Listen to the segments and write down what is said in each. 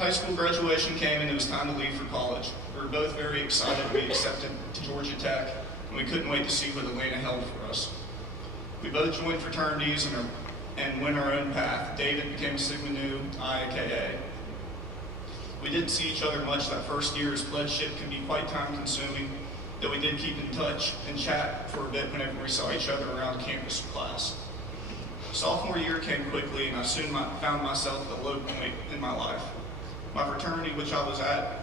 High school graduation came and it was time to leave for college. We were both very excited to be accepted to Georgia Tech, and we couldn't wait to see what Atlanta held for us. We both joined fraternities and went our own path. David became a Sigma Nu, I a KA. We didn't see each other much that first year, as pledgeship can be quite time-consuming, though we did keep in touch and chat for a bit whenever we saw each other around campus class. Sophomore year came quickly, and I soon found myself at a low point in my life. My fraternity, which I was at,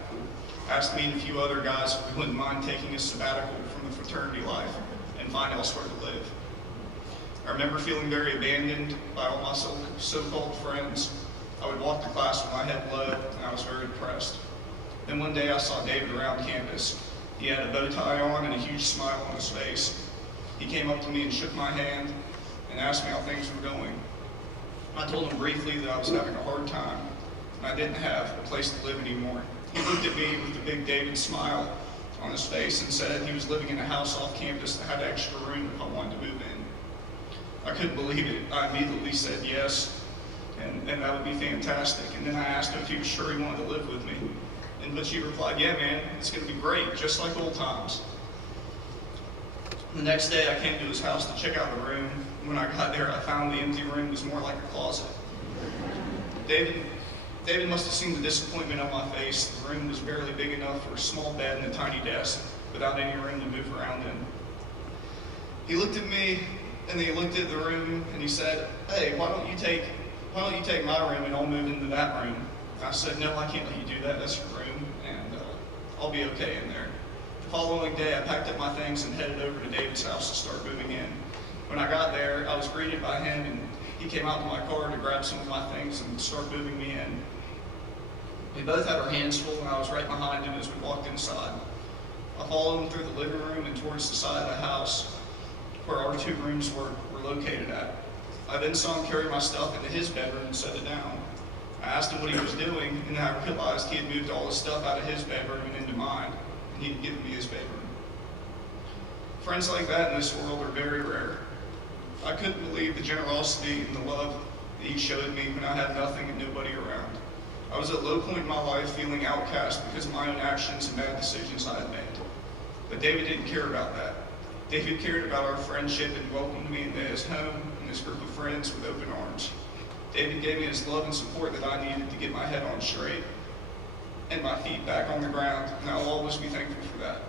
asked me and a few other guys if we wouldn't mind taking a sabbatical from the fraternity life and find elsewhere to live. I remember feeling very abandoned by all my so-called friends. I would walk to class with my head low, and I was very depressed. Then one day I saw David around campus. He had a bow tie on and a huge smile on his face. He came up to me and shook my hand and asked me how things were going. I told him briefly that I was having a hard time and I didn't have a place to live anymore. He looked at me with a big David smile on his face and said he was living in a house off campus that had extra room if I wanted to move in. I couldn't believe it. I immediately said yes, and that would be fantastic. And then I asked him if he was sure he wanted to live with me. In which he replied, yeah man, it's going to be great, just like old times. The next day I came to his house to check out the room. When I got there, I found the empty room was more like a closet. David must have seen the disappointment on my face. The room was barely big enough for a small bed and a tiny desk without any room to move around in. He looked at me and then he looked at the room and he said, hey, why don't you take my room and I'll move into that room? And I said, no, I can't let you do that. That's your room and I'll be okay in there. The following day, I packed up my things and headed over to David's house to start moving in. When I got there, I was greeted by him and he came out to my car to grab some of my things and start moving me in. We both had our hands full and I was right behind him as we walked inside. I followed him through the living room and towards the side of the house where our two rooms were located at. I then saw him carry my stuff into his bedroom and set it down. I asked him what he was doing, and then I realized he had moved all his stuff out of his bedroom and into mine, and he had given me his bedroom. Friends like that in this world are very rare. I couldn't believe the generosity and the love that he showed me when I had nothing and nobody around. I was at a low point in my life feeling outcast because of my own actions and bad decisions I had made. But David didn't care about that. David cared about our friendship and welcomed me into his home and his group of friends with open arms. David gave me his love and support that I needed to get my head on straight and my feet back on the ground, and I will always be thankful for that.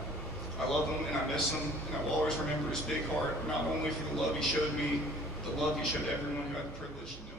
I love him and I miss him, and I will always remember his big heart, not only for the love he showed me, but the love he showed everyone who had the privilege to know him.